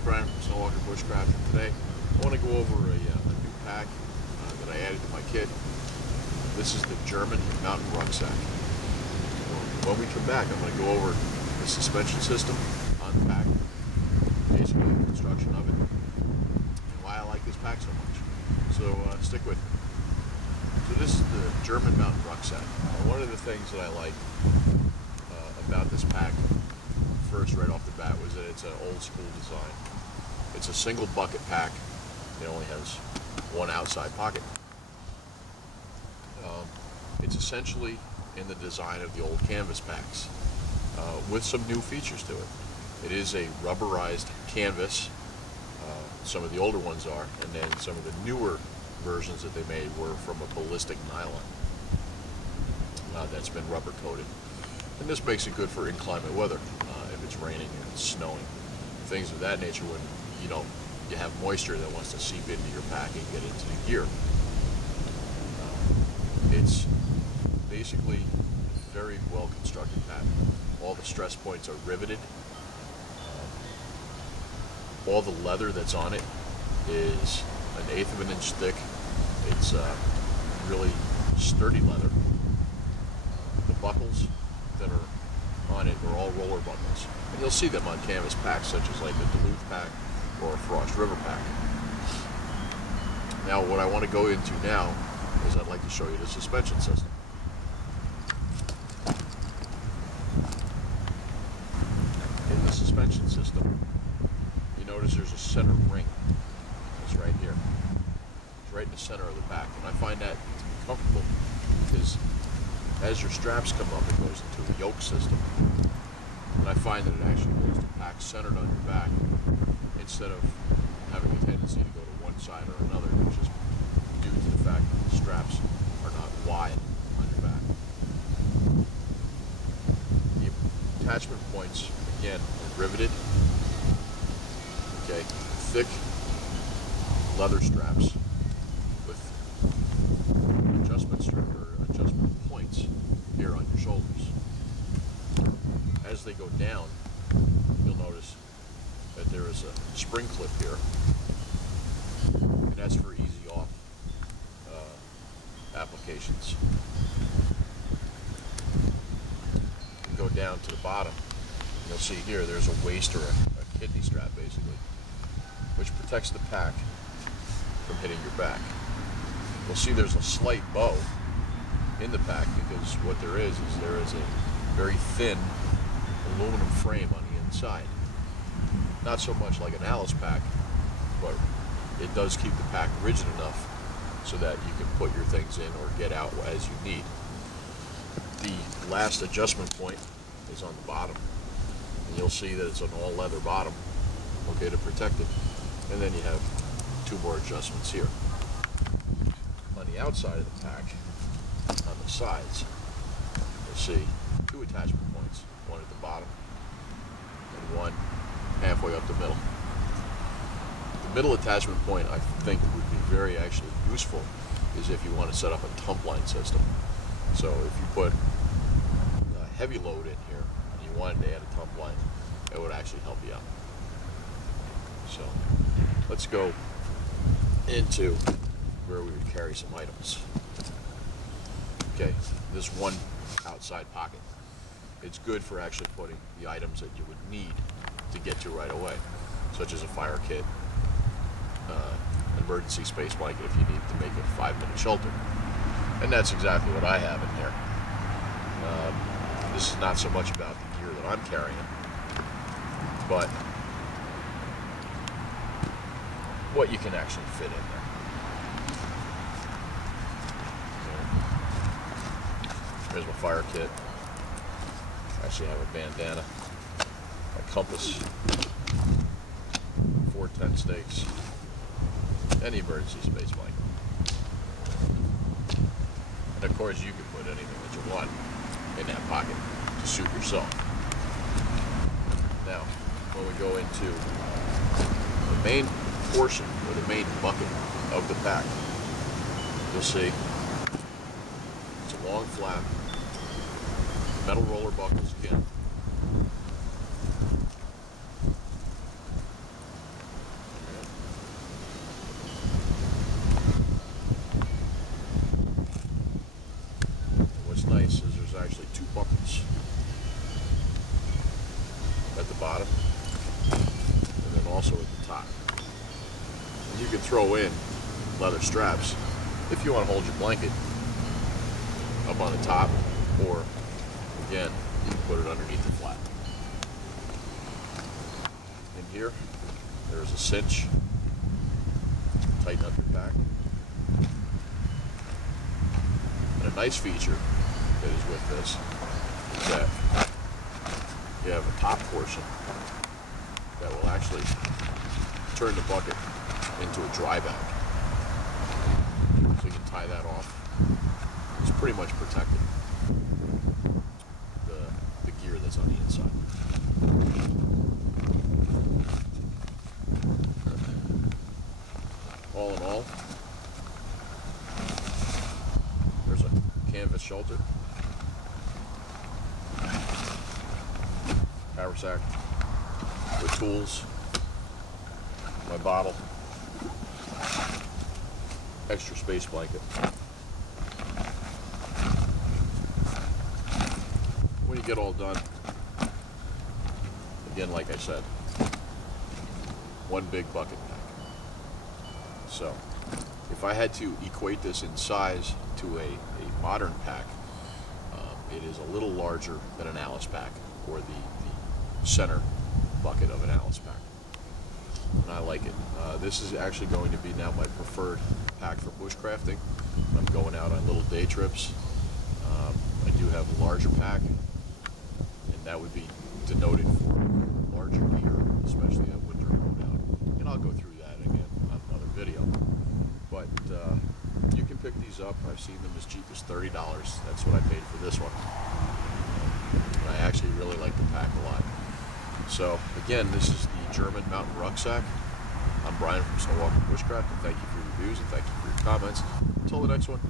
guys, Brian from Snowwalker Bushcraft, and today I want to go over a new pack that I added to my kit. This is the German mountain rucksack. When we come back, I'm going to go over the suspension system on the pack, basically the construction of it, and why I like this pack so much. So stick with me. So this is the German mountain rucksack. One of the things that I like about this pack, first right off the bat, was that it's an old school design. It's a single bucket pack. It only has one outside pocket. It's essentially in the design of the old canvas packs, with some new features to it. It is a rubberized canvas. Some of the older ones are, and then some of the newer versions that they made were from a ballistic nylon that's been rubber coated. And this makes it good for inclement weather, if it's raining and it's snowing, things of that nature, when you have moisture that wants to seep into your pack and get into the gear. It's basically a very well constructed pack. All the stress points are riveted. All the leather that's on it is 1/8 of an inch thick. It's really sturdy leather. The buckles that are on it are all roller buckles, and you'll see them on canvas packs such as like the Duluth pack or a Frost River pack. Now what I want to go into now is I'd like to show you the suspension system. In the suspension system, you notice there's a center ring. It's right here. It's right in the center of the pack, and I find that to be comfortable because as your straps come up, it goes into a yoke system, and I find that it actually holds the pack centered on your back instead of having a tendency to go to one side or another, which is due to the fact that the straps are not wide on your back. The attachment points, again, are riveted. Okay, thick leather straps with adjustment points here on your shoulders. As they go down, you'll notice that there is a spring clip here, and that's for easy off applications. You go down to the bottom, you'll see here there's a waist or a kidney strap basically, which protects the pack from hitting your back. You'll see there's a slight bow in the pack because what there is a very thin aluminum frame on the inside. Not so much like an Alice pack, but it does keep the pack rigid enough so that you can put your things in or get out as you need. The last adjustment point is on the bottom, and you'll see that it's an all leather bottom, okay, to protect it. And then you have two more adjustments here. On the outside of the pack, on the sides, you'll see two attachment points, one at the bottom and one halfway up the middle. The middle attachment point, I think, would be very actually useful is if you want to set up a tump line system. So if you put a heavy load in here and you wanted to add a tump line, it would actually help you out. So let's go into where we would carry some items. Okay, this one outside pocket. It's good for actually putting the items that you would need to get to right away, such as a fire kit, an emergency space blanket if you need to make a 5-minute shelter. And that's exactly what I have in here. This is not so much about the gear that I'm carrying, but what you can actually fit in there. Here's my fire kit. I actually have a bandana, a compass, 4 tent stakes, and the emergency space blanket. And of course you can put anything that you want in that pocket to suit yourself. Now, when we go into the main portion or the main bucket of the pack, you'll see it's a long flap, metal roller buckles again, what's nice is there's actually two buckets at the bottom and then also at the top. And you can throw in leather straps if you want to hold your blanket up on the top, or again, you can put it underneath the flap. In here, there's a cinch. Tighten up your pack. And a nice feature that is with this is that you have a top portion that will actually turn the bucket into a dry bag. So you can tie that off. It's pretty much protecting the gear that's on the inside. All in all, there's a canvas shelter, haversack with tools, my bottle, extra space blanket. When you get all done, again, like I said, one big bucket pack. So, if I had to equate this in size to a modern pack, it is a little larger than an Alice pack, or the center bucket of an Alice pack. And I like it. This is actually going to be now my preferred pack for bushcrafting. I'm going out on little day trips. I do have a larger pack, and that would be denoted for larger gear, especially at winter loadout. And I'll go through that again on another video. But you can pick these up. I've seen them as cheap as $30. That's what I paid for this one. And I actually really like the pack a lot. So again, this is the German mountain rucksack. I'm Brian from Snowwalker Bushcraft, and thank you for your reviews and thank you for your comments. Until the next one.